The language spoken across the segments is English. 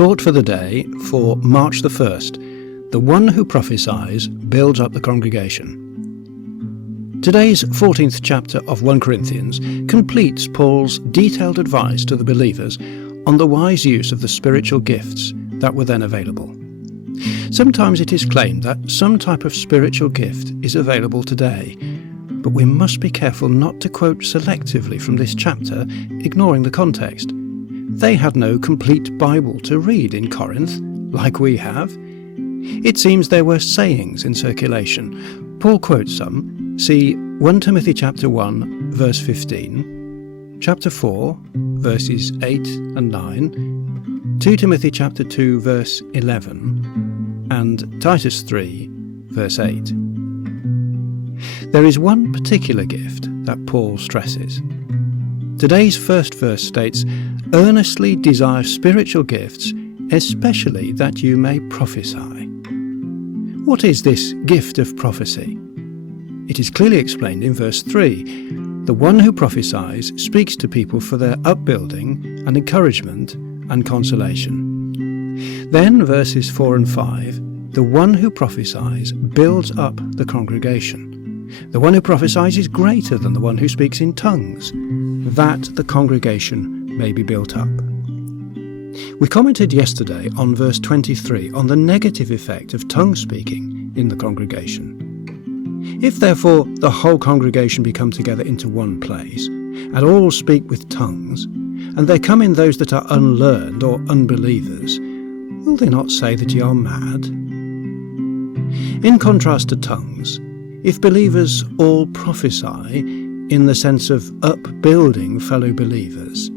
thought for the day for March the 1st, the one who prophesies builds up the congregation. Today's 14th chapter of 1 Corinthians completes Paul's detailed advice to the believers on the wise use of the spiritual gifts that were then available. Sometimes it is claimed that some type of spiritual gift is available today, but we must be careful not to quote selectively from this chapter, ignoring the context. They had no complete Bible to read in Corinth, like we have. It seems there were sayings in circulation. Paul quotes some. See 1 Timothy chapter 1, verse 15, chapter 4, verses 8 and 9, 2 Timothy chapter 2, verse 11, and Titus 3, verse 8. There is one particular gift that Paul stresses. Today's first verse states, "Earnestly desire spiritual gifts, especially that you may prophesy." What is this gift of prophecy? It is clearly explained in verse 3. The one who prophesies speaks to people for their upbuilding and encouragement and consolation. Then verses 4 and 5, the one who prophesies builds up the congregation. The one who prophesies is greater than the one who speaks in tongues, that the congregation may be built up. We commented yesterday on verse 23 on the negative effect of tongue speaking in the congregation. If therefore the whole congregation be come together into one place, and all speak with tongues, and there come in those that are unlearned or unbelievers, will they not say that ye are mad? In contrast to tongues, if believers all prophesy in the sense of upbuilding fellow believers,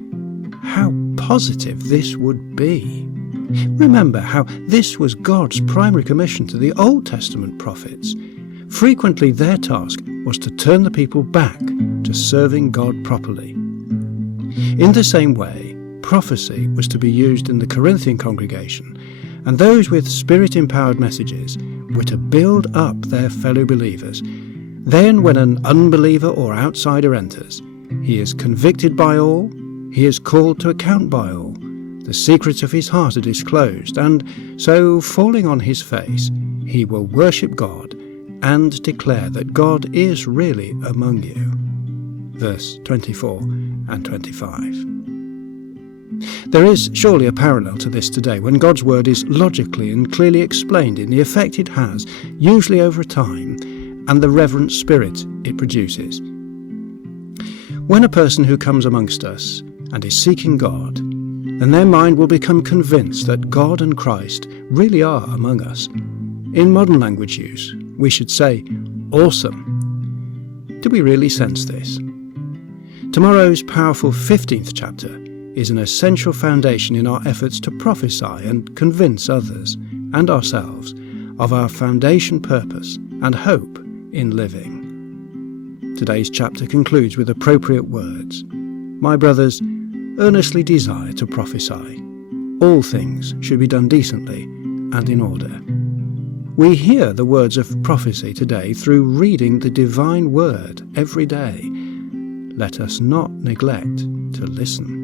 how positive this would be. Remember how this was God's primary commission to the Old Testament prophets. Frequently their task was to turn the people back to serving God properly. In the same way, prophecy was to be used in the Corinthian congregation, and those with spirit-empowered messages were to build up their fellow believers. Then when an unbeliever or outsider enters, he is convicted by all, he is called to account by all, the secrets of his heart are disclosed, and so, falling on his face, he will worship God and declare that God is really among you. Verse 24 and 25. There is surely a parallel to this today when God's word is logically and clearly explained in the effect it has, usually over time, and the reverent spirit it produces. When a person who comes amongst us and is seeking God, then their mind will become convinced that God and Christ really are among us. In modern language use, we should say, awesome. Do we really sense this? Tomorrow's powerful 15th chapter is an essential foundation in our efforts to prophesy and convince others and ourselves of our foundation purpose and hope in living. Today's chapter concludes with appropriate words. My brothers, earnestly desire to prophesy. All things should be done decently and in order. We hear the words of prophecy today through reading the divine word every day. Let us not neglect to listen.